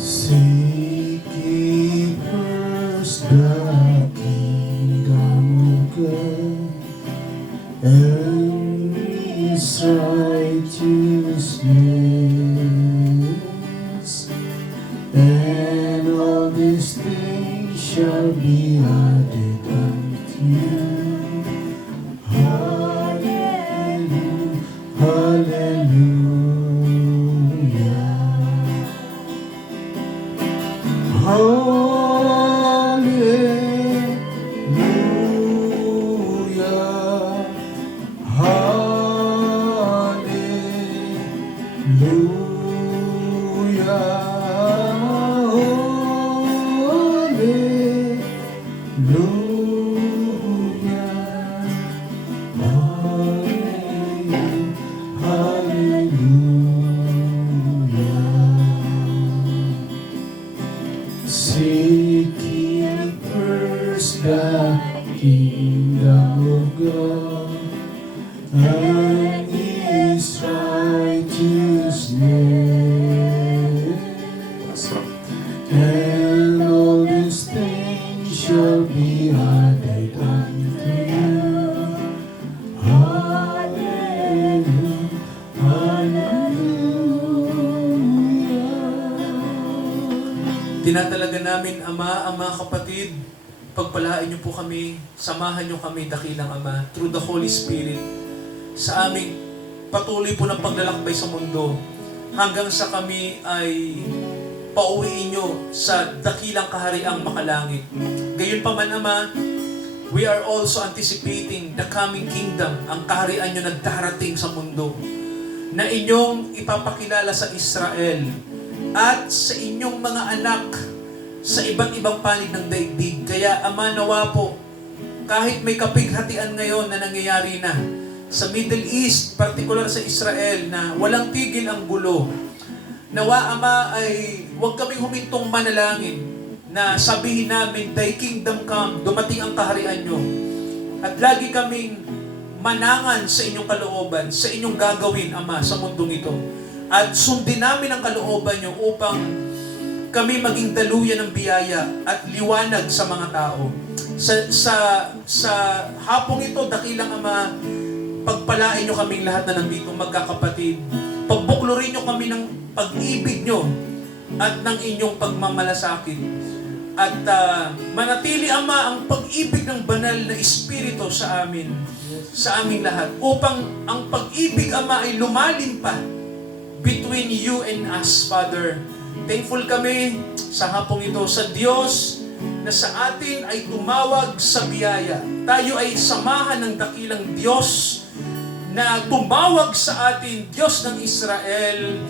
Seek ye first the kingdom of God and His righteousness, and all these things shall be added unto you. Seek ye first the kingdom of God and His righteousness, and all these things shall be added unto you. Hallelujah, hallelujah. Tinatalaga namin, Ama, ang mga kapatid, pagpalain niyo po kami, samahan niyo kami, dakilang Ama, through the Holy Spirit, sa aming patuloy po ng paglalakbay sa mundo, hanggang sa kami ay pauwiin niyo sa dakilang kahariang makalangit. Gayon pa man, Ama, we are also anticipating the coming kingdom, ang kaharian niyo na darating sa mundo, na inyong ipapakilala sa Israel at sa inyong mga anak sa iba't ibang panig ng daigdig. Kaya Ama, nawa po, kahit may kapighatian ngayon na nangyayari na sa Middle East, partikular sa Israel, na walang tigil ang gulo, nawa Ama ay huwag kaming humintong manalangin na sabihin namin, Thy kingdom come, dumating ang kaharian nyo. At lagi kaming manangan sa inyong kalooban, sa inyong gagawin, Ama, sa mundong ito. At sundin namin ang kalooban nyo upang kami maging daluyan ng biyaya at liwanag sa mga tao. Sa hapong ito, dakilang Ama, pagpalain nyo kaming lahat na nandito, magkakapatid. Pagbuklurin nyo kami ng pag-ibig nyo at ng inyong pagmamalasakit. At manatili, Ama, ang pag-ibig ng banal na Espiritu sa amin, sa aming lahat, upang ang pag-ibig, Ama, ay lumalim pa between you and us, Father. Thankful kami sa hapong ito sa Diyos na sa atin ay tumawag sa biyaya. Tayo ay samahan ng dakilang Diyos na tumawag sa atin, Diyos ng Israel,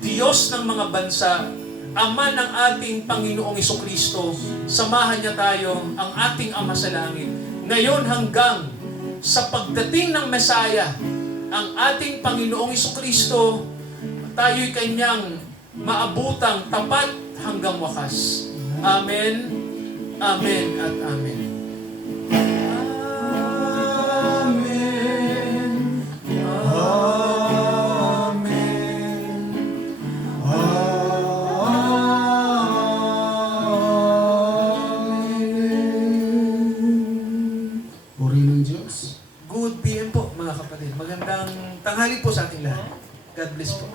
Diyos ng mga bansa, Ama ng ating Panginoong Jesucristo. Samahan niya tayo, ang ating Ama sa langit. Ngayon hanggang sa pagdating ng Mesaya, ang ating Panginoong Jesucristo, tayo'y kanyang maabutang tapat hanggang wakas. Amen, amen, at amen. Puri ng Diyos. Good PM po mga kapatid. Magandang tanghali po sa ating lahat. God bless po.